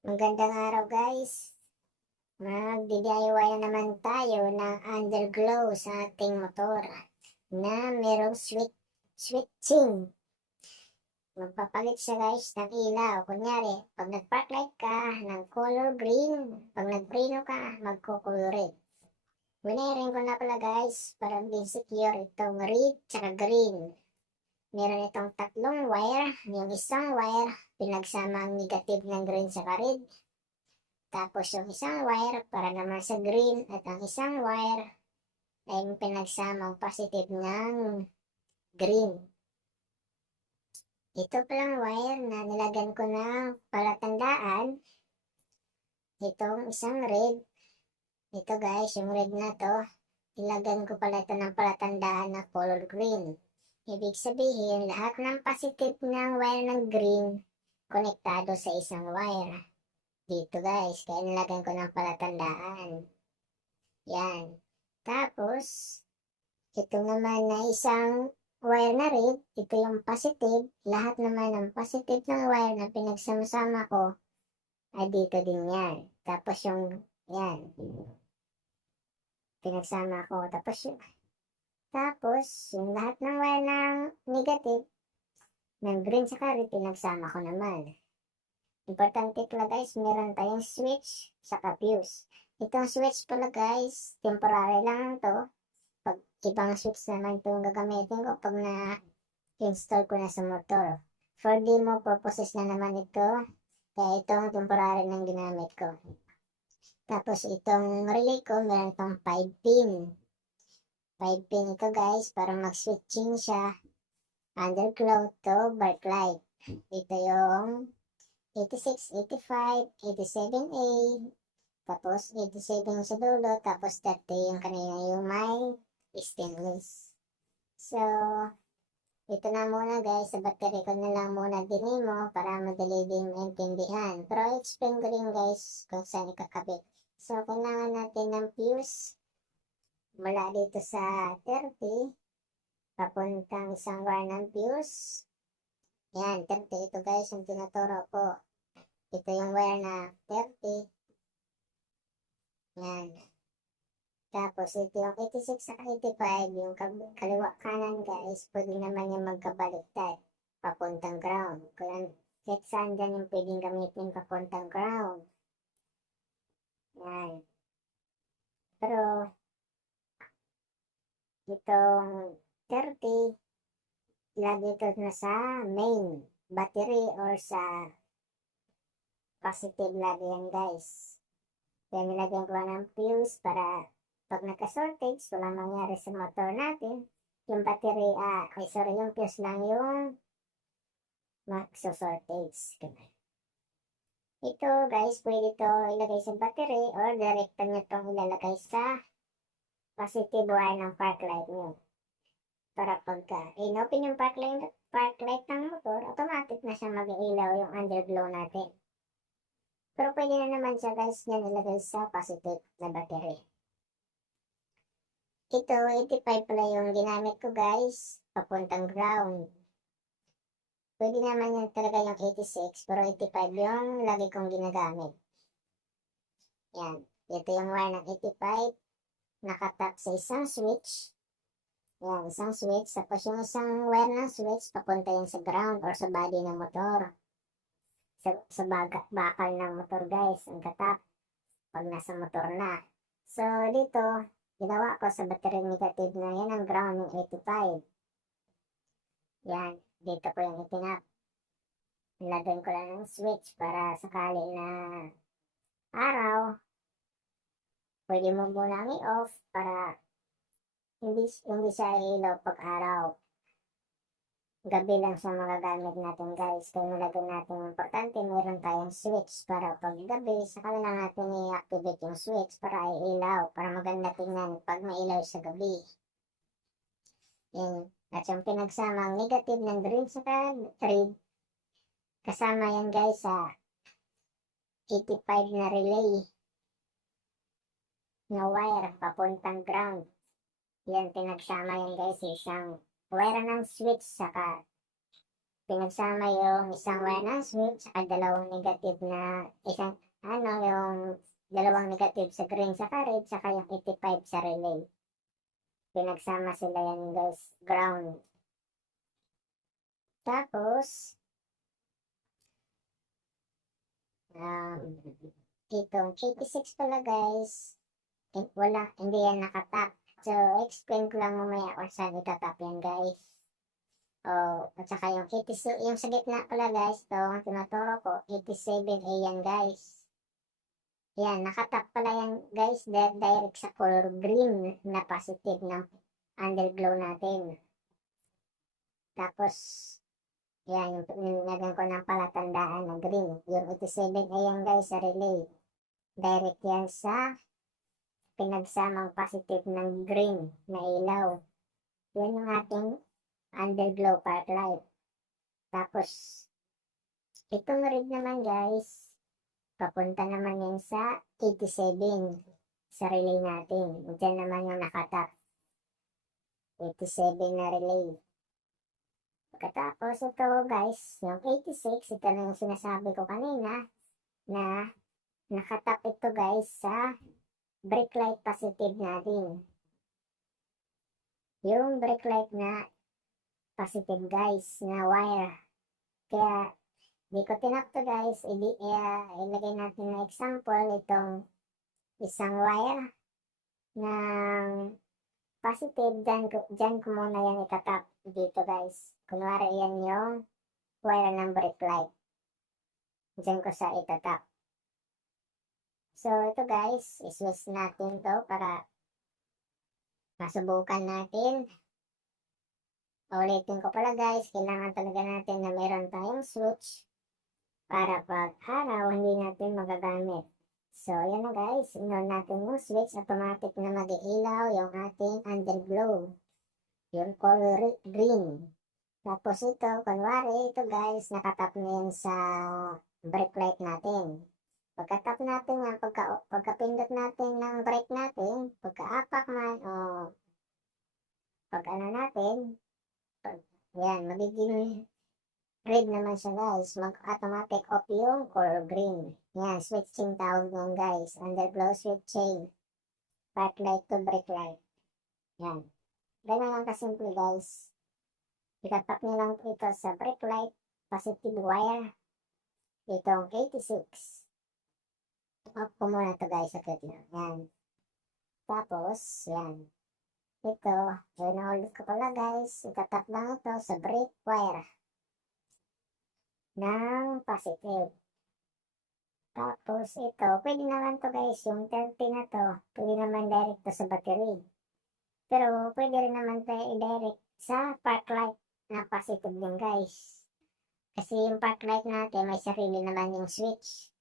Magandang araw guys. Mag-DIY na naman tayo ng underglow sa ating motor na merong switching. Magpapalit siya guys ng ilaw. Kunyari, pag nag-park light ka ng color green, pag nagpreno ka, magko-color red. Winerin ko na pala guys para din secure itong red tsaka green. Meron itong tatlong wire. Yung isang wire, pinagsama ang negative ng green sa red. Tapos yung isang wire para naman sa green at ang isang wire ay pinagsamang positive ng green. Ito palang wire na nilagyan ko ng palatandaan. Itong isang red. Ito guys, yung red na to, ilagyan ko pala ito ng palatandaan na color green. Ibig sabihin, lahat ng positive ng wire ng green, konektado sa isang wire. Dito guys, kaya nilagyan ko ng palatandaan. Yan. Tapos, ito naman na isang wire na red, ito yung positive. Lahat naman ng positive ng wire na pinagsama-sama ko, ay dito din yan. Tapos yung, yan. Pinagsama ko. Tapos, yung lahat ng wire ng negative, ng green sa red, pinagsama ko naman. Importante pala guys, meron tayong switch sa fuse. Itong switch pala guys, temporary lang to. Pag ibang switch naman itong gagamitin ko pag na-install ko na sa motor. For demo purposes na naman ito. Kaya itong temporary nang ginamit ko. Tapos itong relay ko, meron itong 5 pin. 5 pin ito guys, para mag-switching siya. Underglow to bright light. Ito yung 86, 85, 87A, tapos 87 sa dulo, tapos 30 yung kanina yung may stainless. So, ito na muna guys, sa battery ko na lang muna dinimo para madali din maintindihan. Pero explain ko rin guys kung saan ikakabit. So, kailangan natin ng fuse mula dito sa 30, papuntang isang wire ng fuse. Yan, 30 ito guys yung tinuturo ko. Ito yung wire na 30. Yan. Tapos ito yung 86 sa 85. Yung kaliwa kanan guys, pwede naman yung magkabaliktad. Papuntang ground. Kaya kahit saan dyan yung pwedeng gamitin papuntang ground. Yan. Pero itong 30, lagi ito na sa main battery or sa positive lagi yan guys. Kaya nilagyan ko ng fuse para pag nagka-shortage, walang mangyari sa motor natin. Yung battery, yung fuse lang yung magso-shortage. Ito guys, pwede ito ilagay sa battery or direkta nyo itong ilalagay sa positive wire ng park light nyo. Para pagka in-open yung park light ng motor, automatic na siya mag-ilaw yung underglow natin. Pero pwede na naman siya guys yan ilagay sa positive na battery. Ito, 85 pala yung ginamit ko guys, papuntang ground. Pwede naman yan talaga yung 86, pero 85 yung lagi kong ginagamit. Yan, ito yung wire ng 85, nakatap sa isang switch. Yan, isang switch, tapos yung isang wire ng switch, papunta yan sa ground or sa body ng motor. Sa bakal ng motor guys, ang katap pag nasa motor na. So dito, ginawa ko sa battery negative na yan ang ground ng 85. Yan, dito ko yung itinap. Nilagyan ko lang ng switch para sakali na araw, pwede mo munang i-off para hindi siya ilaw pag araw. Gabi lang siya magagamit natin guys. Kaya nilagyan natin importante, meron tayong switch para pag gabi, saka lang natin i-activate yung switch para i-ilaw, para maganda tingnan pag may ilaw sa gabi. Yan. At yung pinagsamang negative ng green sa red, kasama yan guys sa 85 na relay na wire papuntang ground. Yan, pinagsama yan guys, isang wire ng switch saka pinagsama yung isang wire ng switch at dalawang negative na yung dalawang negative sa green sa red saka yung 85 sa relay. Pinagsama sila yan guys, ground. Tapos, itong 86 pala guys, hindi yan nakatap. So, explain ko lang mamaya kung saan itatap yan guys. At saka yung 86, yung sa gitna pala guys, itong tinuturo ko, 87A yan guys. Yan, nakatap pala yan guys, direct sa color green na positive ng underglow natin. Tapos, yan, yung nilagyan ko ng palatandaan na green. Yung 87A yan guys sa relay. Direct yan sa pinagsamang positive ng green na ilaw. Yan yung ating underglow part light. Tapos, itong red naman guys, papunta naman yan sa 87 sa relay natin. Diyan naman yung nakatap. 87 na relay. Pagkatapos ito guys, yung 86, ito na yung sinasabi ko kanina na nakatap ito guys sa brake light positive natin. Yung brake light na positive guys na wire. Kaya di ko tinap to guys, ilagay natin na example itong isang wire ng positive, dyan ko muna yan itatap dito guys. Kunwari yan yung wire ng brake light. Dyan ko sa itatap. So ito guys, iswitch natin to para masubukan natin. Ulitin ko pala guys, kailangan talaga natin na meron tayong switch para pag araw hindi natin magagamit. So yan na guys, in-on natin yung switch, automatic na mag-iilaw yung ating underglow. Yung color green. Tapos ito, kunwari ito guys, nakatap na yan sa brake light natin. Pagka-tap natin yan, pagka-pindot natin ng brake natin, pagka-apak man o pag-ano natin, yan, magiging red naman siya guys. Mag-automatic off yung color green. Yan, switching tawag yan guys. Underglow switching. Part light to brake light. Yan. Ganyan lang kasimple guys. Itatap nyo lang ito sa brake light. Positive wire. Itong 86. Off ko muna ito guys. Sakit lang. Yan. Tapos, yan. Ito, ulit ko pala guys. Itatap lang ito sa brake wire ng positive. Tapos ito, pwede naman to guys, yung 30 na to, pwede naman direct to sa battery. Pero pwede rin naman to i-direct sa park light na positive din guys. Kasi yung park light natin, may sarili naman yung switch.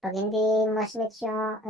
Pag hindi mo switch yung